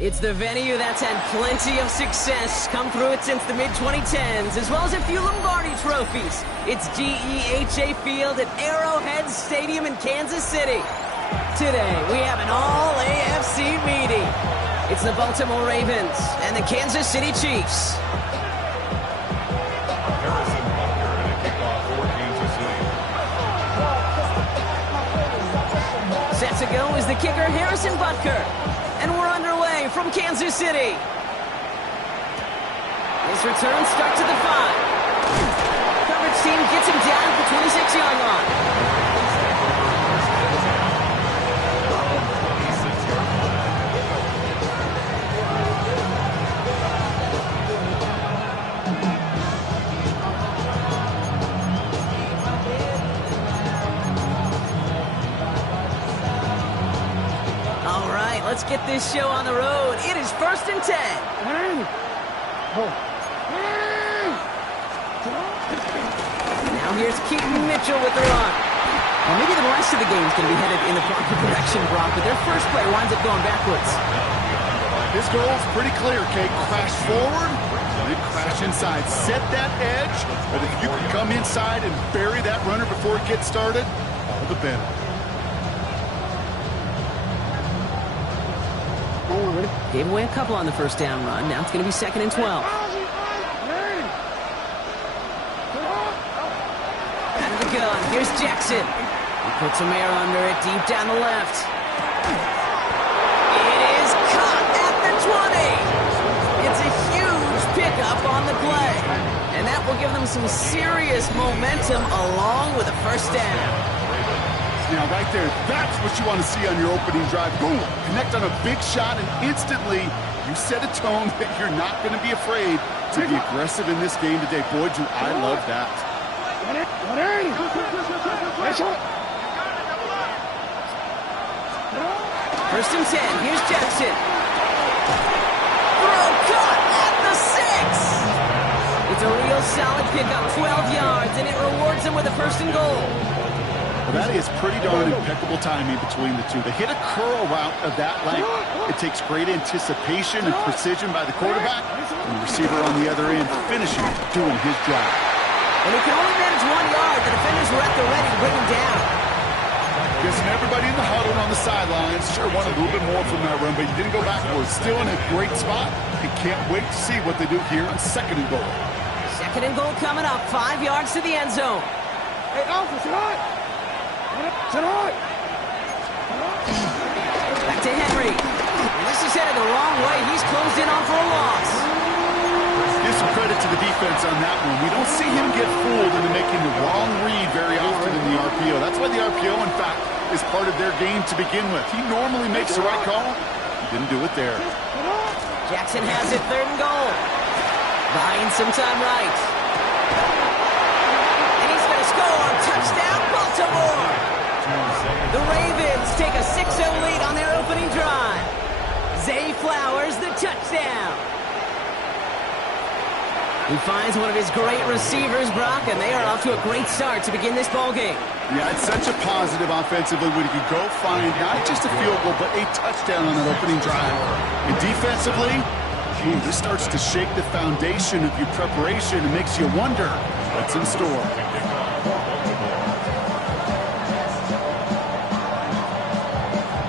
It's the venue that's had plenty of success come through it since the mid-2010s, as well as a few Lombardi trophies. It's GEHA Field at Arrowhead Stadium in Kansas City. Today, we have an all-AFC meeting. It's the Baltimore Ravens and the Kansas City Chiefs. Harrison Butker and a kickoff for Kansas City. Set to go is the kicker, Harrison Butker. And we're underway from Kansas City. His return starts at the 5. Coverage team gets him down at the 26-yard line. Let's get this show on the road. It is 1st and 10. Now here's Keaton Mitchell with the run. Well, maybe the rest of the game is going to be headed in the proper direction, Brock, but their first play winds up going backwards. His goal is pretty clear, Kate. Crash forward, then crash inside. Set that edge, but if you can come inside and bury that runner before it gets started, all the better. Gave away a couple on the first down run. Now it's going to be 2nd and 12. Out of the gun. Here's Jackson. He puts some air under it deep down the left. It is caught at the 20. It's a huge pickup on the play. And that will give them some serious momentum along with a first down. Now, right there, that's what you want to see on your opening drive. Boom! Connect on a big shot, and instantly you set a tone that you're not going to be afraid to be aggressive in this game today. Boy, do I love that. First and 10. Here's Jackson. Throw caught at the 6. It's a real solid pickup, 12 yards, and it rewards him with a 1st and goal. Well, that is pretty darn impeccable timing between the two. They hit a curl route of that length. It takes great anticipation and precision by the quarterback, and the receiver on the other end finishing, doing his job. And he can only manage 1 yard. The defenders were at the ready to bring him down. Guessing everybody in the huddle on the sidelines sure wanted a little bit more from that run, but he didn't go backwards. Still in a great spot. He can't wait to see what they do here on 2nd and goal. 2nd and goal coming up. 5 yards to the end zone. Hey, Alpha, sit on! Back to Henry. And this is headed the wrong way. He's closed in on for a loss. Give some credit to the defense on that one. We don't see him get fooled into making the wrong read very often in the RPO. That's why the RPO, in fact, is part of their game to begin with. He normally makes the right call. He didn't do it there. Jackson has it 3rd and goal. Buying some time right. And he's going to score. Touchdown, Baltimore. The Ravens take a 6-0 lead on their opening drive. Zay Flowers, the touchdown. He finds one of his great receivers, Brock, and they are off to a great start to begin this ballgame. Yeah, it's such a positive offensively when you can go find not just a field goal, but a touchdown on an opening drive. And defensively, this starts to shake the foundation of your preparation and makes you wonder what's in store.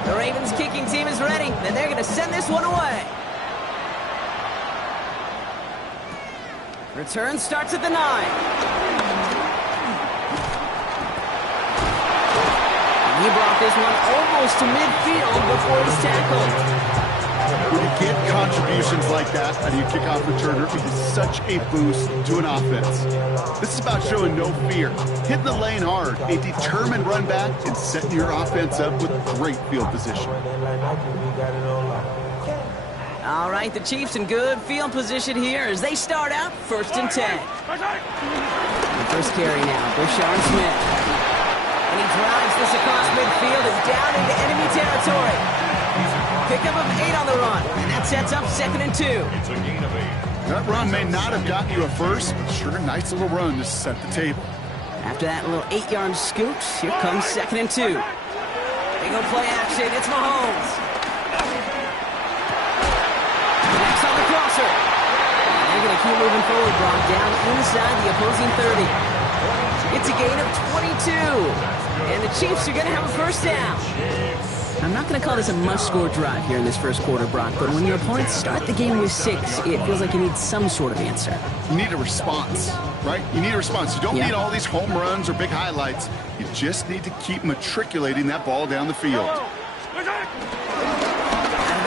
The Ravens kicking team is ready, and they're going to send this one away. Return starts at the 9. And he brought this one almost to midfield before he's tackled. When you get contributions like that out of your kickoff returner, it is such a boost to an offense. This is about showing no fear, hitting the lane hard, a determined run back, and setting your offense up with great field position. All right, the Chiefs in good field position here as they start out 1st and 10. The first carry now, Brashard Smith. And he drives this across midfield and down into enemy territory. Pickup of 8 on the run, and that sets up 2nd and 2. It's a gain of 8. That run may not have gotten you a first, but sure, nice little run to set the table. After that little 8-yard scoot, here comes 2nd and 2. They go play action. It's Mahomes. Next on the crosser. And they're going to keep moving forward, Brock, down inside the opposing 30. It's a gain of 22. And the Chiefs are going to have a first down. I'm not going to call this a must-score drive here in this first quarter, Brock, but when your opponents start the game with 6, it feels like you need some sort of answer. You need a response, right? You need a response. You don't need all these home runs or big highlights. You just need to keep matriculating that ball down the field. Out of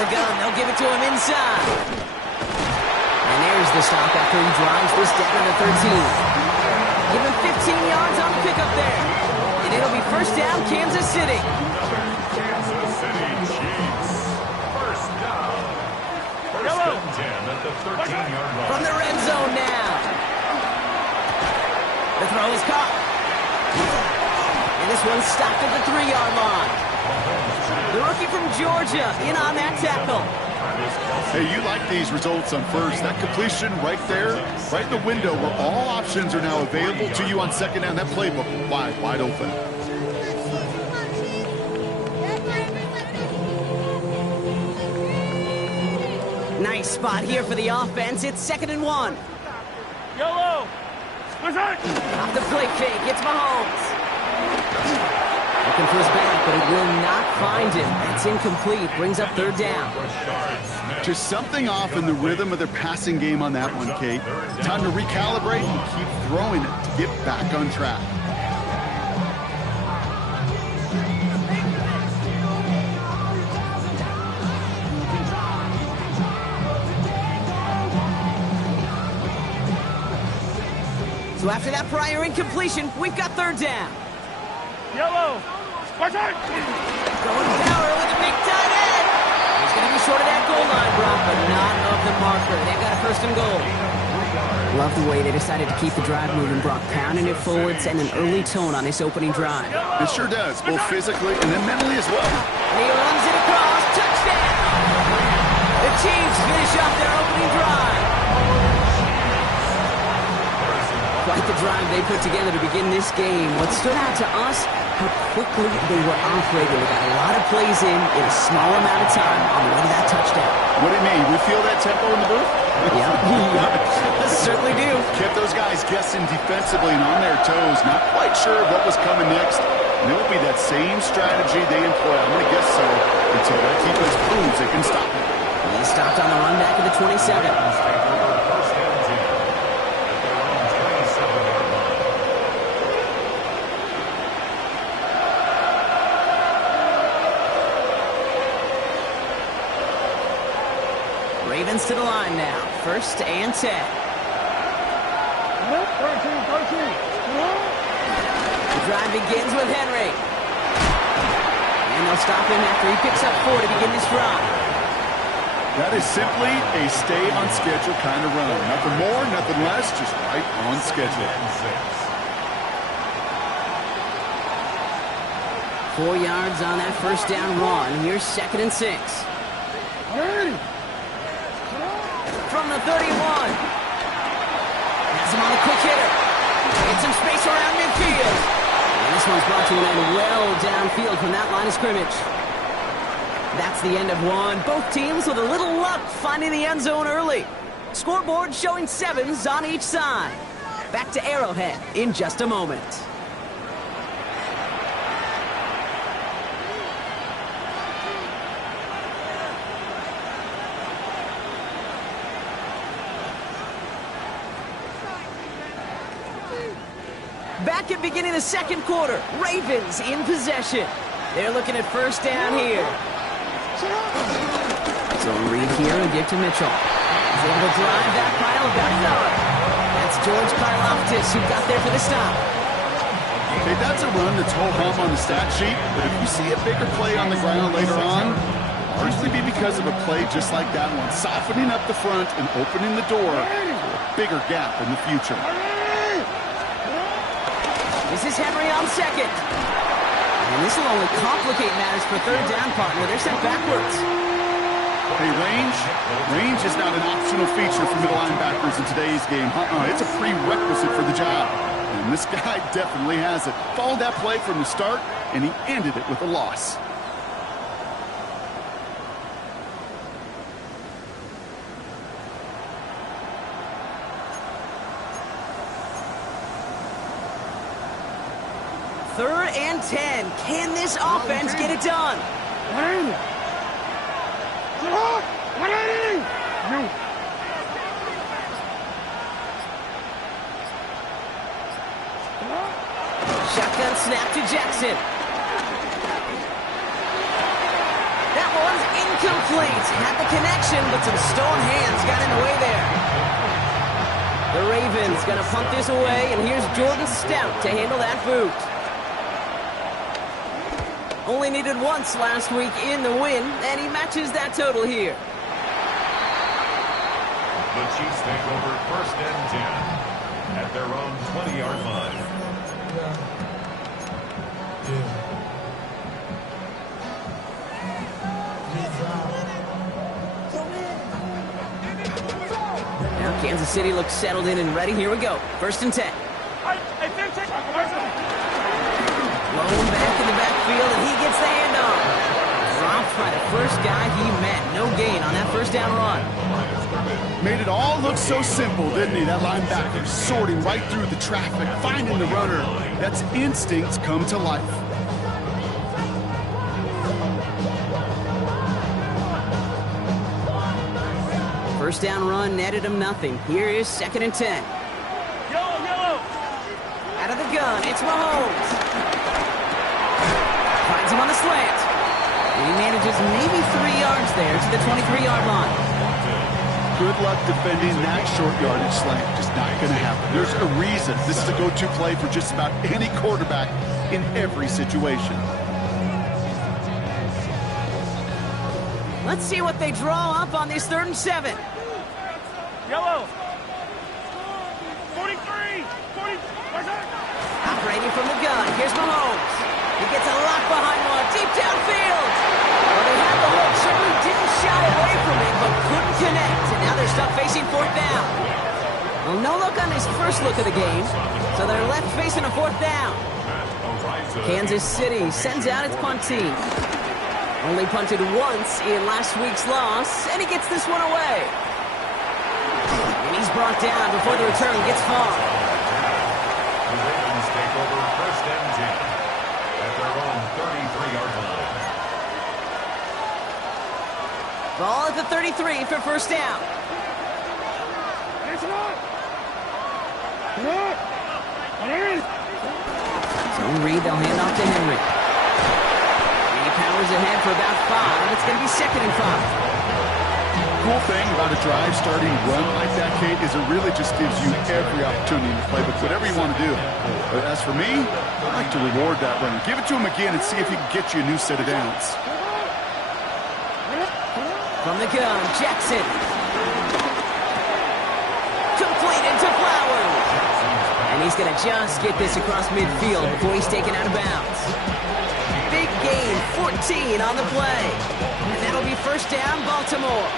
the gun, they'll give it to him inside. And there's the stop after he drives this down to the 13. Give him 15 yards on the pickup there. And it'll be first down, Kansas City. Kansas City Chiefs. First down. First and 10 at the 13-yard line. From the red zone now. The throw is caught. And this one's stopped at the 3-yard line. The rookie from Georgia in on that tackle. Hey, you like these results on first. That completion right there, right in the window where all options are now available to you on second down. That playbook wide open. Nice spot here for the offense. It's 2nd and 1. Yellow. Off the play fake, it's Mahomes. Looking for his back, but it will not find him. That's incomplete. Brings up 3rd down. Just something off in the rhythm of their passing game on that one, Kate. Time to recalibrate and keep throwing it to get back on track. So after that prior incompletion, we've got 3rd down. Yellow. Going Fowler with a big tight end. He's going to be short of that goal line, Brock, but not of the marker. They've got a 1st and goal. Love the way they decided to keep the drive moving, Brock. Pounding it forward, setting an early tone on this opening drive. It sure does, both physically and then mentally as well. And he runs it across. Touchdown! The Chiefs finish off their opening drive. Quite the drive they put together to begin this game. What stood out to us, how quickly they were operating. They got a lot of plays in a small amount of time on the way to that touchdown. What do you mean? We feel that tempo in the booth? Yeah, certainly do. Kept those guys guessing defensively and on their toes, not quite sure what was coming next. And it will be that same strategy they employ, I'm going to guess so, until that defense proves they can stop it. He stopped on the run back at the 27. Ravens to the line now. 1st and 10. 13. The drive begins with Henry. And they'll stop him after he picks up 4 to begin this drive. That is simply a stay on schedule kind of run. Nothing more, nothing less, just right on schedule. 4 yards on that 1st down run. Here's 2nd and 6. From the 31. Has him on a quick hitter. Get some space around midfield. And this one's brought to an end well downfield from that line of scrimmage. That's the end of one. Both teams with a little luck finding the end zone early. Scoreboard showing 7s on each side. Back to Arrowhead in just a moment. Back at beginning of the 2nd quarter. Ravens in possession. They're looking at 1st down here. So read here and give to Mitchell. He's able to drive that pile about a yard. That's George Karlaftis who got there for the stop. Okay, that's a run that's ho-hum on the stat sheet, but if you see a bigger play on the ground later on, largely be because of a play just like that one, softening up the front and opening the door for a bigger gap in the future. This is Henry on 2nd. And this will only complicate matters for 3rd down, partner. They're sent backwards. Hey, range is not an optional feature for middle linebackers in today's game. It's a prerequisite for the job. And this guy definitely has it. Followed that play from the start, and he ended it with a loss. Third and 10. Can this offense get it done? Shotgun snap to Jackson. That one's incomplete. Had the connection, but some stone hands got in the way there. The Ravens gonna punt this away, and here's Jordan Stout to handle that boot. Only needed once last week in the win, and he matches that total here. The Chiefs take over first and 10 at their own 20-yard line. Now Kansas City looks settled in and ready. Here we go. First and 10. Blown back in the backfield, and he gets the handoff. Dropped by the first guy he met. No gain on that first down run. Made it all look so simple, didn't he? That linebacker sorting right through the traffic, finding the runner. That's instincts come to life. First down run netted him nothing. Here is second and 10. Yellow. Out of the gun, it's Mahomes. Finds him on the slant. And he manages maybe 3 yards there to the 23-yard line. Good luck defending that short yardage slant. Just not going to happen. There's a reason this is a go-to play for just about any quarterback in every situation. Let's see what they draw up on this third and 7. Yellow. 43. Operating from the gun. Here's Mahomes. He gets a lock behind one. Deep downfield. Well, they had the look. Certainly didn't shy away from it, but couldn't connect. And now they're stuck facing fourth down. Well, no look on his first look of the game. So they're left facing a fourth down. Kansas City sends out its punt team. Only punted once in last week's loss, and he gets this one away. And he's brought down before the return gets far. The Ravens take over first and 10 at their own 33-yard line. Ball at the 33 for first down. Zone read, they'll hand off to Henry. He powers ahead for about 5. It's going to be second and 5. Cool thing about a drive starting run like that, Kate, is it really just gives you every opportunity to play with whatever you want to do. But as for me, I like to reward that run. Give it to him again and see if he can get you a new set of downs. From the gun, Jackson. Completed to Flowers. And he's going to just get this across midfield before he's taken out of bounds. Big gain, 14 on the play. And that'll be first down, Baltimore.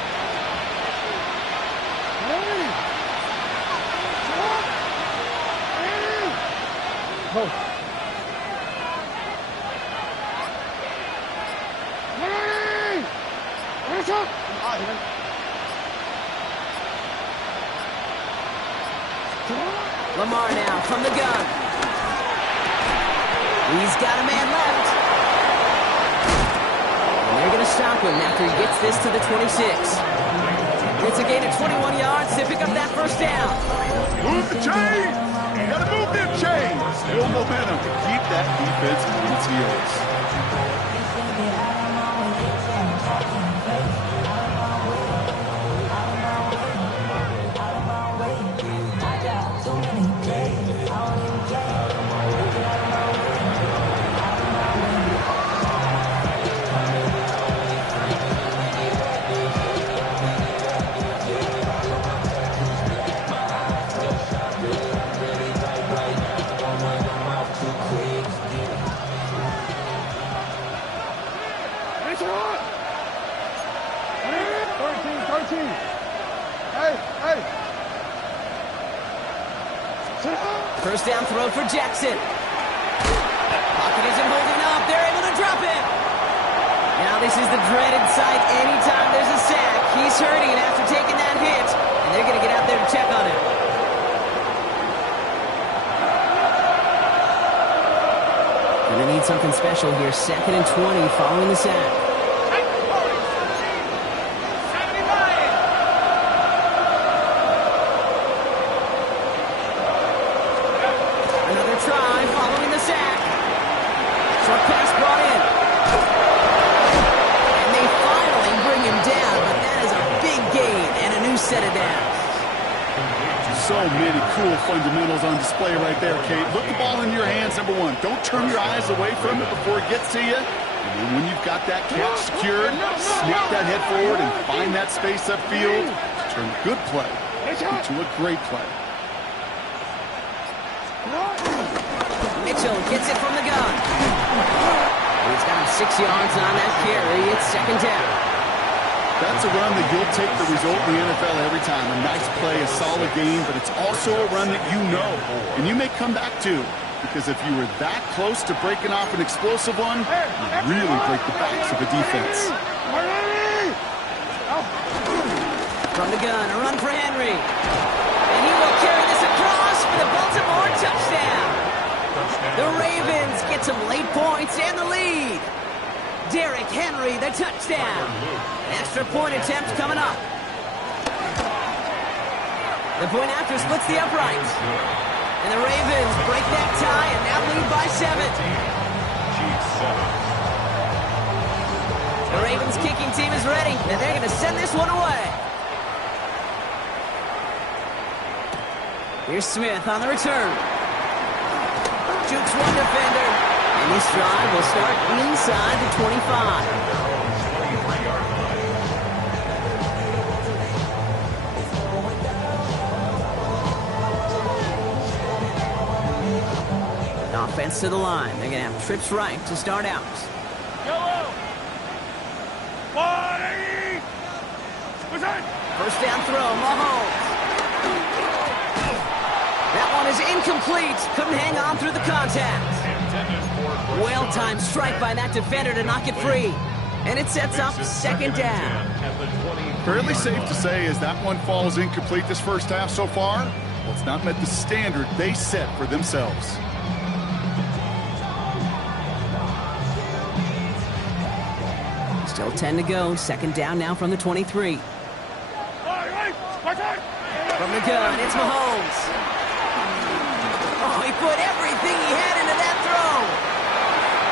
Lamar now from the gun. He's got a man left. And they're going to stop him after he gets this to the 26. It's a gain of 21 yards to pick up that first down. Move the chain! You gotta move them chains! Build momentum to keep that defense on its heels. First down throw for Jackson. Pocket isn't holding up. They're able to drop it. Now this is the dreaded sight anytime there's a sack. He's hurting after taking that hit, and they're going to get out there to check on him. And they need something special here. 2nd and 20 following the sack. Another try following the sack. Short pass brought in. And they finally bring him down, but that is a big gain and a new set of downs. So many cool fundamentals on display right there, Kate. Look the ball in your hands, number one. Don't turn your eyes away from it before it gets to you. And then when you've got that catch secured, snap that head forward and find that space upfield to turn a good play into a great play. Mitchell gets it from the gun. He's got him 6 yards on that carry. It's 2nd down. That's a run that you'll take the result in the NFL every time. A nice play, a solid game, but it's also a run that you know and you may come back to, because if you were that close to breaking off an explosive one, you really break the backs of a defense. From the gun, a run for Henry. And he will carry this across for the Baltimore touchdown. The Ravens get some late points and the lead. Derrick Henry, the touchdown. An extra point attempt coming up. The point after splits the uprights. And the Ravens break that tie and now lead by 7. The Ravens kicking team is ready, and they're going to send this one away. Here's Smith on the return. Jukes one defender. And this drive will start inside the 25. Offense to the line. They're going to have trips right to start out. Yellow. First down throw, Mahomes. That one is incomplete. Couldn't hang on through the contact. Well-timed strike by that defender to knock it free. And it sets up 2nd down. Fairly safe to say as that one falls incomplete this first half so far, well, it's not met the standard they set for themselves. Still 10 to go. 2nd down now from the 23. From the gun, it's Mahomes. Oh, he put everything he had into that throw.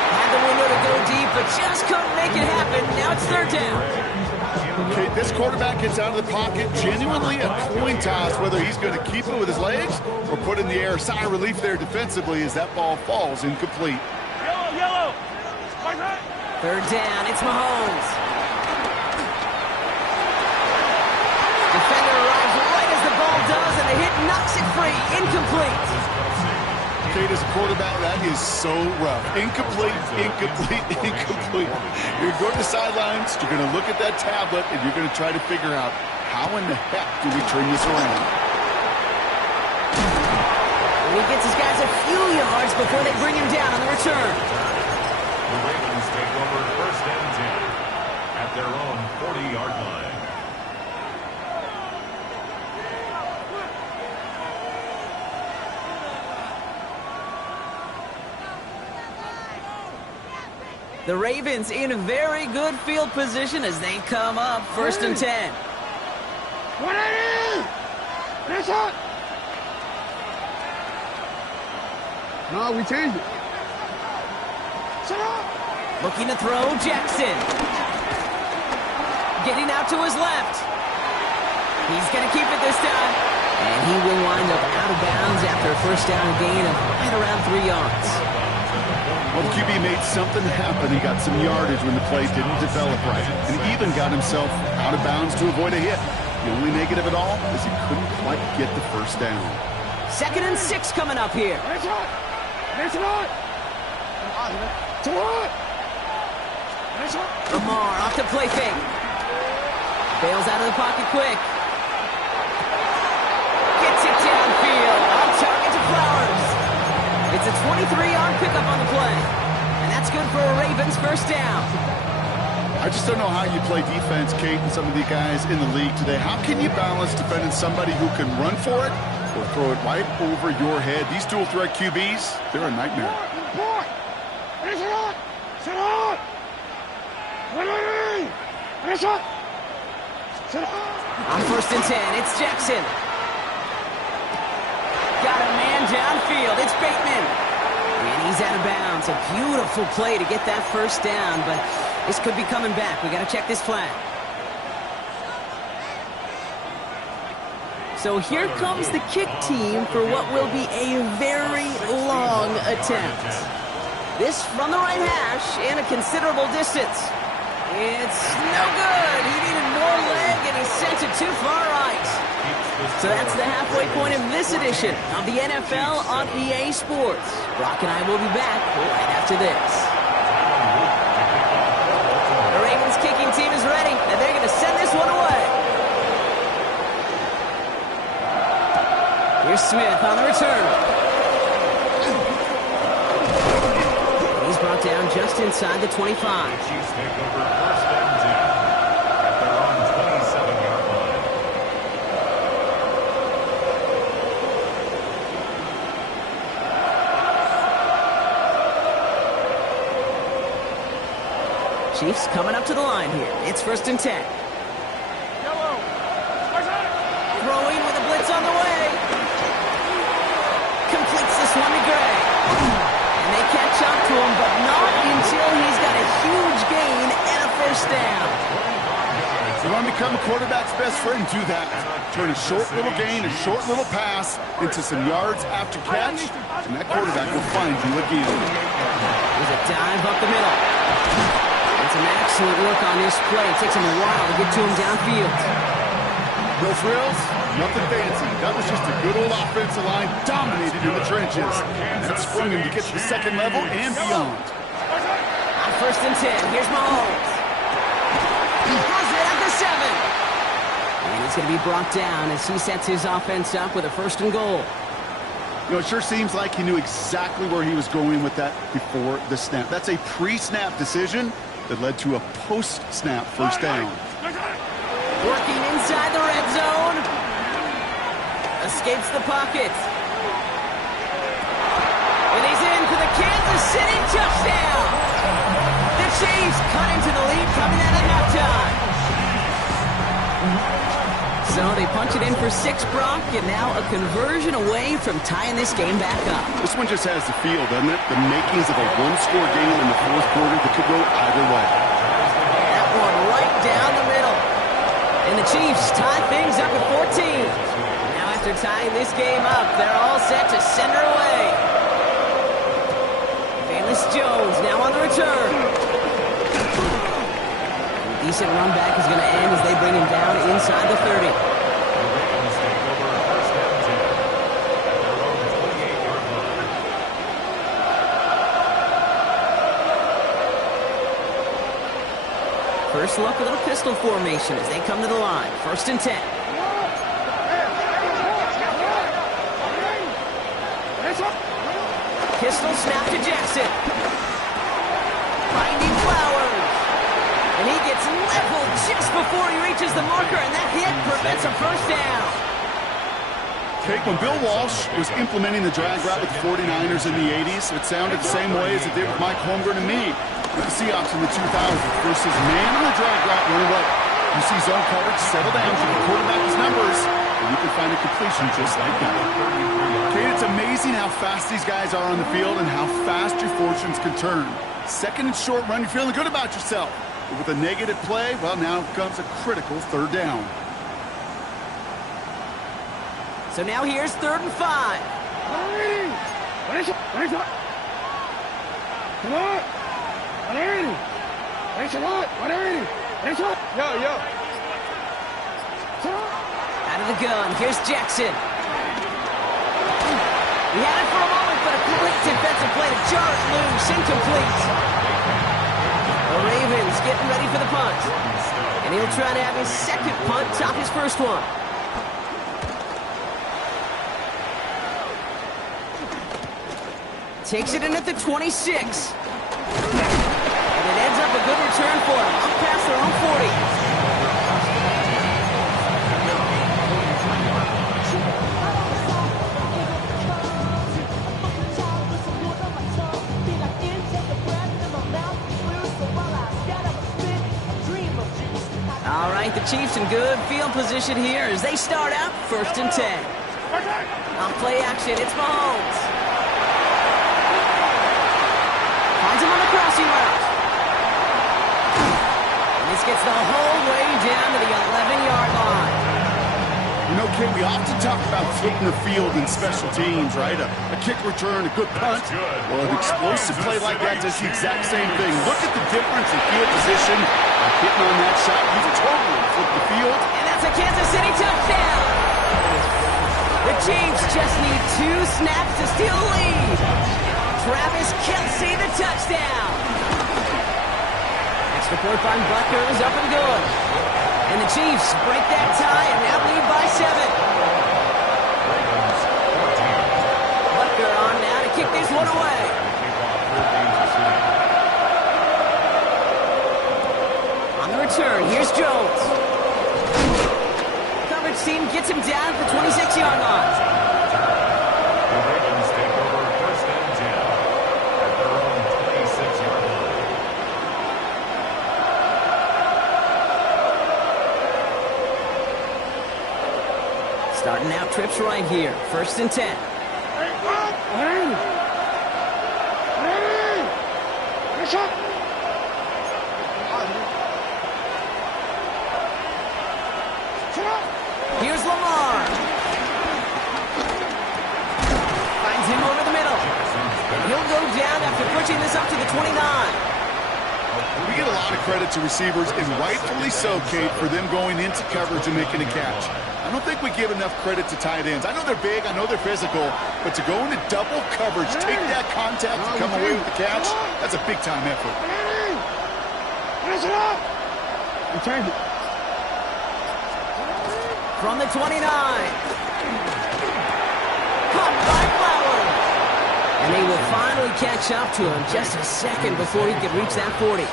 Had the window to go deep, but just couldn't make it happen. Now it's 3rd down. Okay, this quarterback gets out of the pocket, genuinely a coin toss whether he's going to keep it with his legs or put in the air. Sigh of relief there defensively as that ball falls incomplete. Yellow. 3rd down, it's Mahomes. Defender arrives right as the ball does, and the hit knocks it free. Incomplete. Kate, as a quarterback, that is so rough. Incomplete. You're going to the sidelines, you're going to look at that tablet, and you're going to try to figure out how in the heck do we turn this around. And he gets his guys a few yards before they bring him down on the return. The Ravens take over 1st and 10 at their own 40-yard line. The Ravens in a very good field position as they come up 1st and 10. 180! Finish up! No, we changed it. Shut up! Looking to throw, Jackson. Getting out to his left. He's going to keep it this time. And he will wind up out of bounds after a first down gain of right around 3 yards. Well, the QB made something happen. He got some yardage when the play didn't develop right, and even got himself out of bounds to avoid a hit. The only negative at all is he couldn't quite get the first down. 2nd and 6 coming up here. Lamar off the play fake. Bails out of the pocket quick. Gets it downfield. On target to Flowers. It's a 23-yard pickup on the play. And that's good for a Ravens first down. I just don't know how you play defense, Kate, and some of the guys in the league today. How can you balance defending somebody who can run for it or throw it right over your head? These dual threat QBs, they're a nightmare. On first and 10, it's Jackson. Got a man downfield. It's Bateman. And he's out of bounds. A beautiful play to get that first down, but this could be coming back. We got to check this flag. So here comes the kick team for what will be a very long attempt. This from the right hash and a considerable distance. It's no good. He needed more leg and he sent it too far right. So that's the halfway point of this edition of the NFL on EA Sports. Brock and I will be back right after this. The Ravens kicking team is ready, and they're going to send this one away. Here's Smith on the return. He's brought down just inside the 25. Chiefs take over first and 10 at their own 27-yard line. Chiefs coming up to the line here. It's first and 10. Throwing with a blitz on the way. Completes this one to Gray. And they catch up to him, but not until he's got a huge gain and a first down. You want to become a quarterback's best friend? Do that. Turn a short little gain, a short little pass into some yards after catch, and that quarterback will find you again. There's a dive up the middle. And some excellent work on this play. It takes him a while to get to him downfield. No frills, nothing fancy. That was just a good old offensive line dominated in the trenches. And that sprung him to get to the second level and beyond. On first and 10, here's Mahomes. He throws it at the 7. And he's going to be brought down as he sets his offense up with a first and goal. You know, it sure seems like he knew exactly where he was going with that before the snap. That's a pre-snap decision that led to a post-snap first down. Working inside the red zone. Escapes the pocket. And he's in for the Kansas City touchdown. The Chiefs cut into the lead coming out of halftime. So they punch it in for 6, Brock, and now a conversion away from tying this game back up. This one just has the feel, doesn't it? The makings of a one-score game in the fourth quarter that could go either way. That one right down the middle. And the Chiefs tie things up at 14. Now after tying this game up, they're all set to send her away. Famous Jones now on the return. A decent run back is going to end as they bring him down inside the 30. First look, a little pistol formation as they come to the line. First and 10. Pistol snap to Jackson. Finding Flowers. And he gets leveled just before he reaches the marker, and that hit prevents a first down. Kate, when Bill Walsh was implementing the drag route with the 49ers in the 80s, it sounded the same way as it did with Mike Holmgren and me with the Seahawks in the 2000s versus man on the drag route run away. You see zone coverage, settle down, give the quarterback his numbers, and you can find a completion just like that. Kate, it's amazing how fast these guys are on the field and how fast your fortunes can turn. Second and short run, you're feeling good about yourself. But with a negative play, well, now comes a critical third down. So now here's 3rd and 5. Out of the gun, here's Jackson. He had it for a moment, but a great defensive play to jar it loose, incomplete. The Ravens getting ready for the punt. And he'll try to have his second punt top his first one. Takes it in at the 26. And it ends up a good return for him. Up past their own 40. All right, the Chiefs in good field position here as they start out 1st and 10. On play action, it's Mahomes. Finds him on the crossing route. And this gets the whole way down to the 11-yard line. You know, Ken, we often talk about flipping the field in special teams, right? A kick return, a good punt. Well, an explosive play like that does the exact same thing. Look at the difference in field position. Hitting on that shot, you've totally flipped the field. And that's a Kansas City touchdown. The Chiefs just need 2 snaps to steal the lead. Travis Kelce, the touchdown. Extra point by Butker is up and good. And the Chiefs break that tie and now lead by 7. Butker on now to kick this one away. On the return, here's Jones. Coverage team gets him down at the 26-yard line. The Ravens take over 1st and 10 at their own 26-yard line. Starting out trips right here. 1st and 10. Here's Lamar. Finds him over the middle. And he'll go down after pushing this up to the 29. We get a lot of credit to receivers, and rightfully so, Kate, for them going into coverage and making a catch. I don't think we give enough credit to tight ends. I know they're big, I know they're physical, but to go into double coverage, take that contact, and come away with the catch, that's a big-time effort. Finish it up! Return it. From the 29. Caught by Flowers. And they will finally catch up to him just a second before he could reach that 40.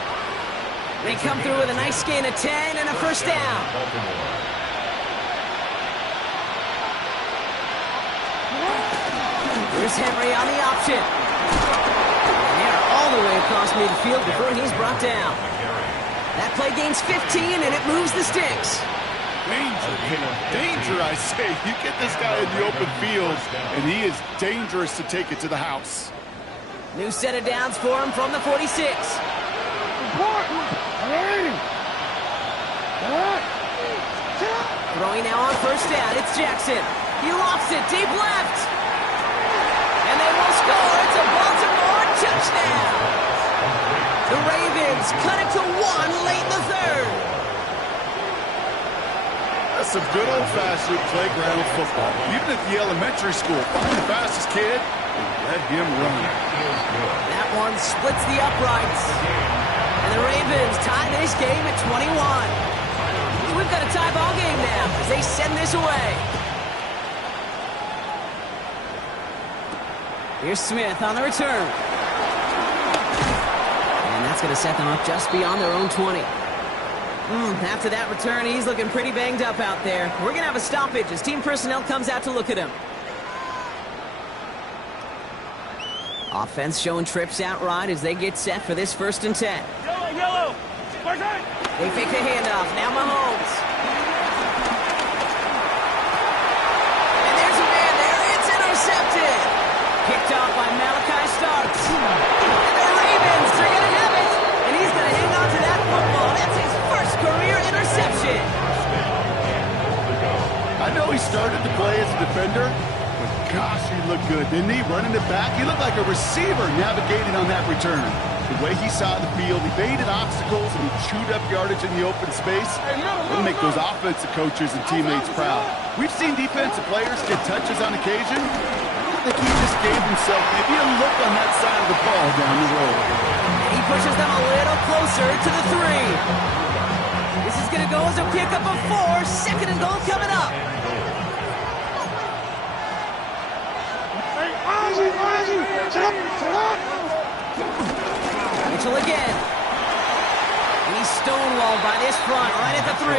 They come through with a nice gain of 10 and a 1st down. Here's Henry on the option. And they're all the way across midfield before he's brought down. That play gains 15 and it moves the sticks. Danger, I say. You get this guy in the open field, and he is dangerous to take it to the house. New set of downs for him from the 46. Throwing now on 1st down, it's Jackson. He lofts it deep left. And they will score. It's a Baltimore touchdown. The Ravens cut it to 1 late in the 3rd. That's some good old-fashioned playground football. Even at the elementary school, find the fastest kid and let him run. That one splits the uprights. And the Ravens tie this game at 21. So we've got a tie ball game now as they send this away. Here's Smith on the return. And that's going to set them up just beyond their own 20. After that return, he's looking pretty banged up out there. We're going to have a stoppage as team personnel comes out to look at him. Offense showing trips out right as they get set for this 1st and 10. Yellow! They fake the handoff. Now Mahomes. And there's a man there. It's intercepted. Picked off by Malachi Starks. And the Ravens are going to have it. And he's going to hang on to that football. That's his first career interception. I know he started to play as a defender, but gosh, he looked good, didn't he? Running it back, he looked like a receiver navigating on that return. The way he saw the field, he baited obstacles and he chewed up yardage in the open space. It'll make those offensive coaches and teammates proud. We've seen defensive players get touches on occasion. I think he just gave himself maybe a look on that side of the ball down the road. And he pushes them a little closer to the 3. This is going to go as a pickup of 4. Second and goal coming up. Mitchell again. And he's stonewalled by this front right at the 3.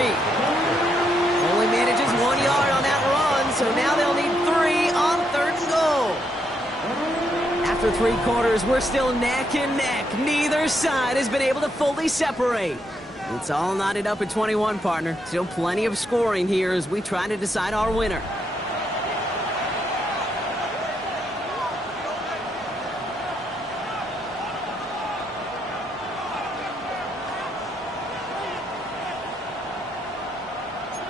Only manages 1 yard on that run, so now they'll need 3 on 3rd and goal. After 3 quarters, we're still neck and neck. Neither side has been able to fully separate. It's all knotted up at 21, partner. Still plenty of scoring here as we try to decide our winner.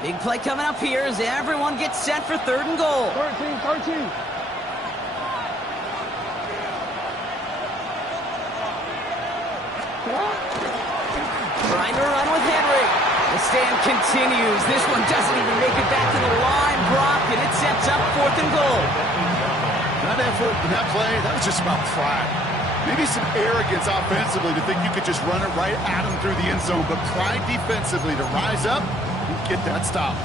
Big play coming up here as everyone gets set for 3rd and goal. 13. Trying to run with Henry. The stand continues. This one doesn't even make it back to the line, Brock, and it sets up 4th and goal. That effort, that play, that was just about pride. Maybe some arrogance offensively to think you could just run it right at him through the end zone, but pride defensively to rise up and get that stop.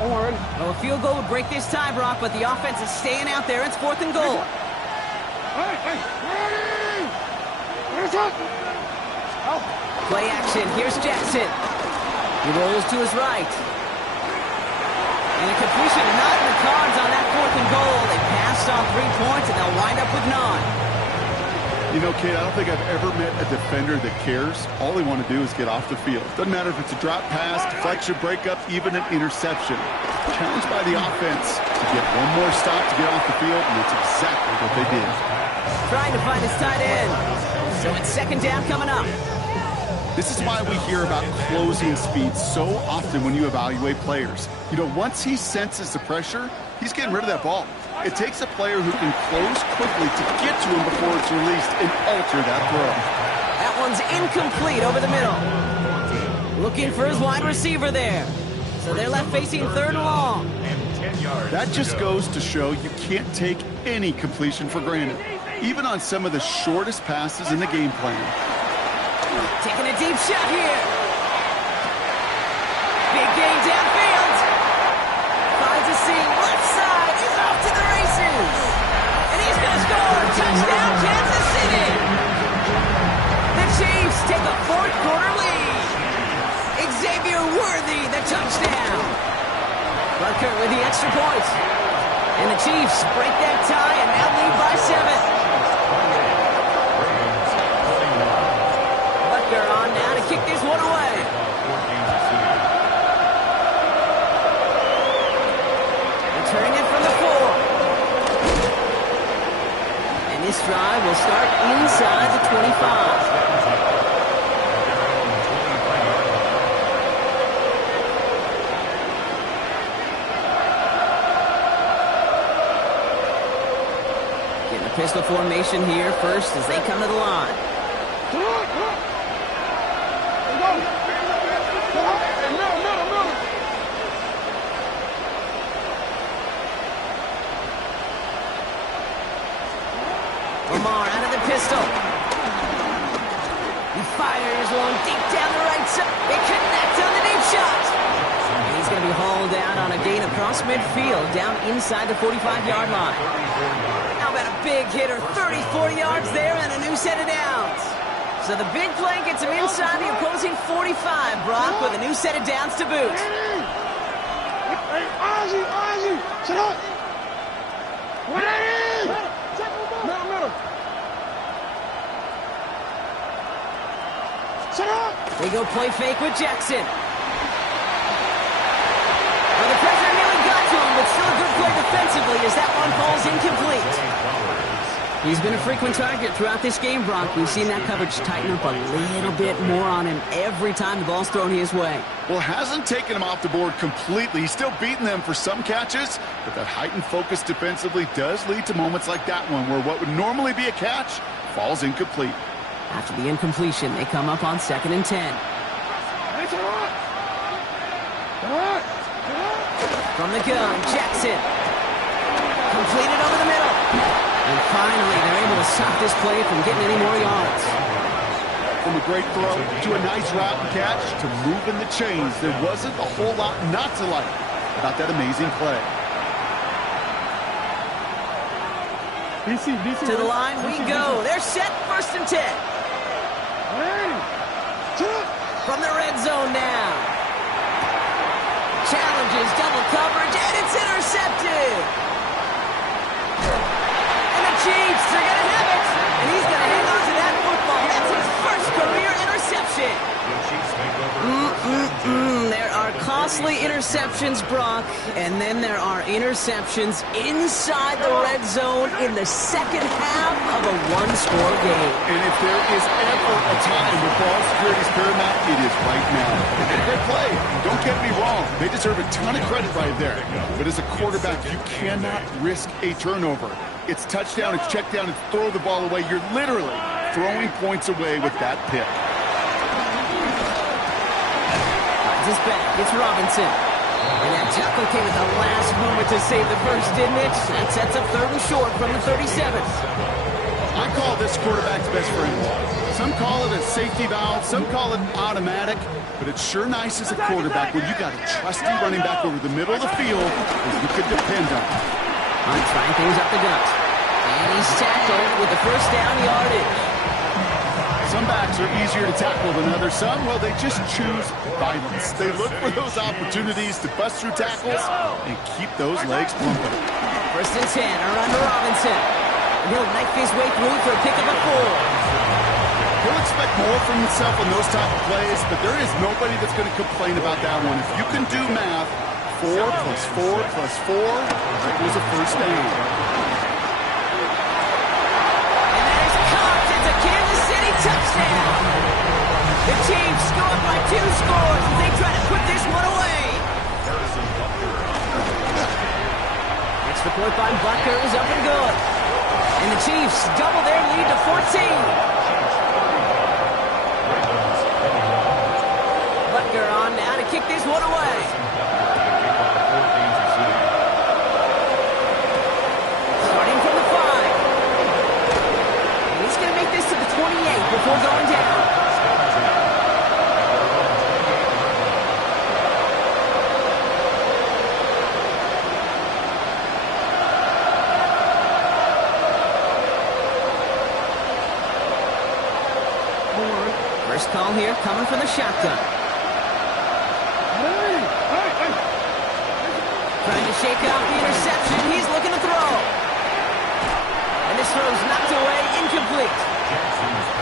Well, a field goal would break this tie, Brock, but the offense is staying out there. It's 4th and goal. Play action. Here's Jackson. He rolls to his right. And a completion not in the cards on that 4th and goal. They passed on 3 points, and they'll wind up with 9. You know, Kate, I don't think I've ever met a defender that cares. All they want to do is get off the field. Doesn't matter if it's a drop pass, deflection, breakup, even an interception. Challenged by the offense to get one more stop to get off the field, and that's exactly what they did. Trying to find his tight end. So it's 2nd down coming up. This is why we hear about closing speed so often when you evaluate players. You know, once he senses the pressure, he's getting rid of that ball. It takes a player who can close quickly to get to him before it's released and alter that throw. That one's incomplete over the middle. Looking for his wide receiver there. So they're left facing 3rd and long. That just goes to show you can't take any completion for granted, even on some of the shortest passes in the game plan. Taking a deep shot here. Big gain downfield. Finds a seam left side. He's off to the races. And he's going to score. Touchdown, Kansas City. The Chiefs take a 4th quarter lead. Xavier Worthy, the touchdown. Butker with the extra point. And the Chiefs break that tie and now lead by 7. On now to kick this one away. Returning it from the 4. And this drive will start inside the 25. Getting a pistol formation here first as they come to the line. Lamar out of the pistol. He fires one deep down the right side. They connect on the deep shot. And he's going to be hauled out on a gain across midfield, down inside the 45-yard line. How about a big hitter, 30, 40 yards there, and a new set of downs. So the big play gets him inside the opposing 45, Brock, with a new set of downs to boot. Hey, Ozzy, sit up. Middle. Sit up. They go play fake with Jackson. Well, the pressure nearly got to him, but still a good play defensively as that one falls incomplete. He's been a frequent target throughout this game, Brock. We've seen that coverage tighten up a little bit more on him every time the ball's thrown his way. Well, hasn't taken him off the board completely. He's still beating them for some catches, but that heightened focus defensively does lead to moments like that one where what would normally be a catch falls incomplete. After the incompletion, they come up on 2nd and 10. From the gun, Jackson. Completed over the middle. And finally, they're able to stop this play from getting any more yards. From a great throw to a nice route and catch to moving the chains, there wasn't a whole lot not to like about that amazing play. To the line we go. They're set, 1st and 10. From the red zone now. Challenges double coverage, and it's intercepted. And the Chiefs are going to have it. And he's going to hang on to that football. That's his first career interception. There are costly interceptions, Brock, and then there are interceptions inside the red zone in the second half of a one-score game. And if there is ever a time where ball security is paramount, it is right now. And a great play. Don't get me wrong. They deserve a ton of credit right there. But as a quarterback, you cannot risk a turnover. It's touchdown, it's check down, it's throw the ball away. You're literally throwing points away with that pick. His back, it's Robinson. And that tackle came at the last moment to save the first, didn't it? That sets up 3rd and short from the 37. I call this quarterback's best friend. Some call it a safety valve, some call it automatic, but it's sure nice as a quarterback when you got a trusty running back over the middle of the field that you could depend on. Hunt trying things up the gut. And he's tackled with the first down yardage. Some backs are easier to tackle than others. Some, well, they just choose violence. They look for those opportunities to bust through tackles and keep those legs pumping. 1st and 10, a run to Robinson. And he'll knife his way through for a pick of a 4. He'll expect more from himself on those type of plays, but there is nobody that's going to complain about that one. If you can do math, 4 plus 4 plus 4 equals a first down. Touchdown! The Chiefs go up by 2 scores as they try to put this one away. Extra point by Butker is up and good. And the Chiefs double their lead to 14. Butker on now to kick this one away. Starting from the 5. And he's going to make this to the 28 before going down. First call here coming from the shotgun. Trying to shake off the interception. He's looking to throw. And this throw's knocked away, incomplete.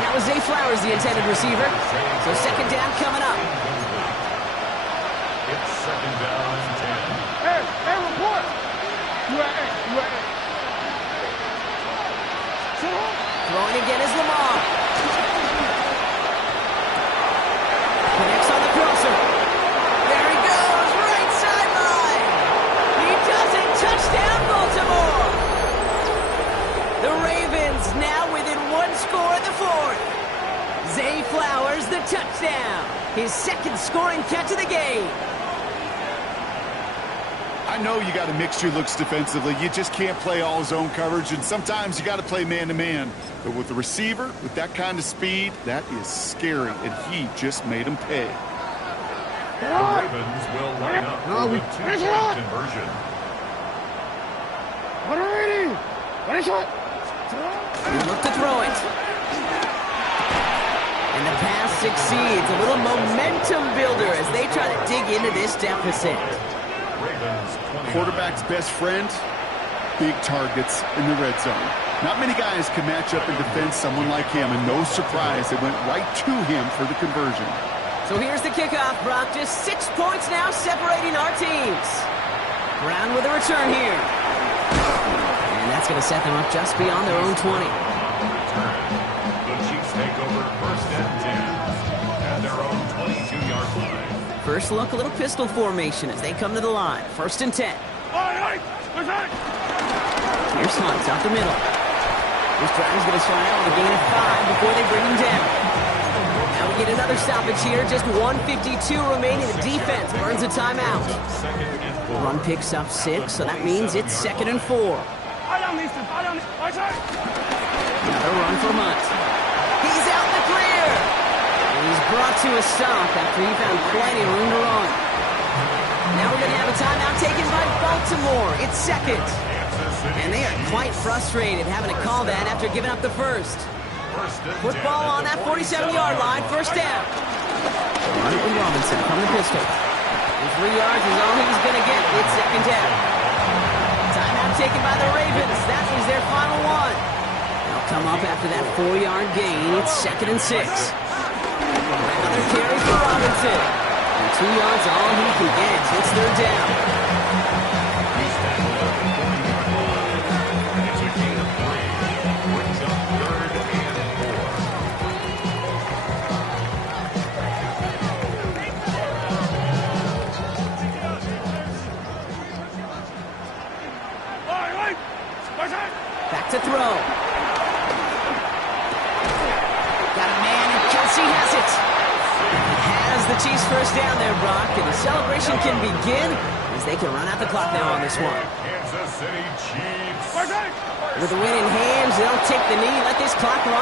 That was Zay Flowers, the intended receiver. So 2nd down coming up. It's 2nd down and 10. Hey, report. You at A. Throwing again is Lamar. Connects on the crosser. There he goes, right sideline. He does it, touchdown Baltimore. The Ravens now within 1 score in the 4th. Zay Flowers, the touchdown. His 2nd scoring catch of the game. I know you got to mix your looks defensively. You just can't play all zone coverage, and sometimes you got to play man-to-man. But with the receiver, with that kind of speed, that is scary, and he just made him pay. The Ravens will line up for the 2-point conversion. Look to throw it. And the pass succeeds. A little momentum builder as they try to dig into this deficit. Quarterback's best friend, big targets in the red zone. Not many guys can match up and defend someone like him, and no surprise, they went right to him for the conversion. So here's the kickoff, Brock. Just 6 points now separating our teams. Brown with a return here. And that's going to set them up just beyond their own 20. The Chiefs take over 1st and 10 at their own 22-yard line. First look, a little pistol formation as they come to the line. 1st and 10. Here's Hunt out the middle. This driver's going to start out with a gain of 5 before they bring him down. Now we get another stoppage here. Just 1:52 remaining. The defense burns a timeout. Run picks up 6, so that means it's 2nd and 4. Another run for Hunt. He's out in the clear. brought to a stop after he found plenty of room to run. Now we're going to have a timeout taken by Baltimore. It's second. And they are quite frustrated having to call that after giving up the first. Football on that 47-yard line, first down. Run it with Robinson from the pistol. And 3 yards is all he's going to get. It's second down. Timeout taken by the Ravens. That is their final one. They'll come up after that 4-yard gain. It's second and 6. Another carry for Robinson. And 2 yards all he can get. It's third down. Back to throw. Got a man, and Kelsey has it. Has the Chiefs first down there, Brock, and the celebration can begin as they can run out the clock now on this one. Kansas City Chiefs. With the win in hand, they'll take the knee, let this clock run.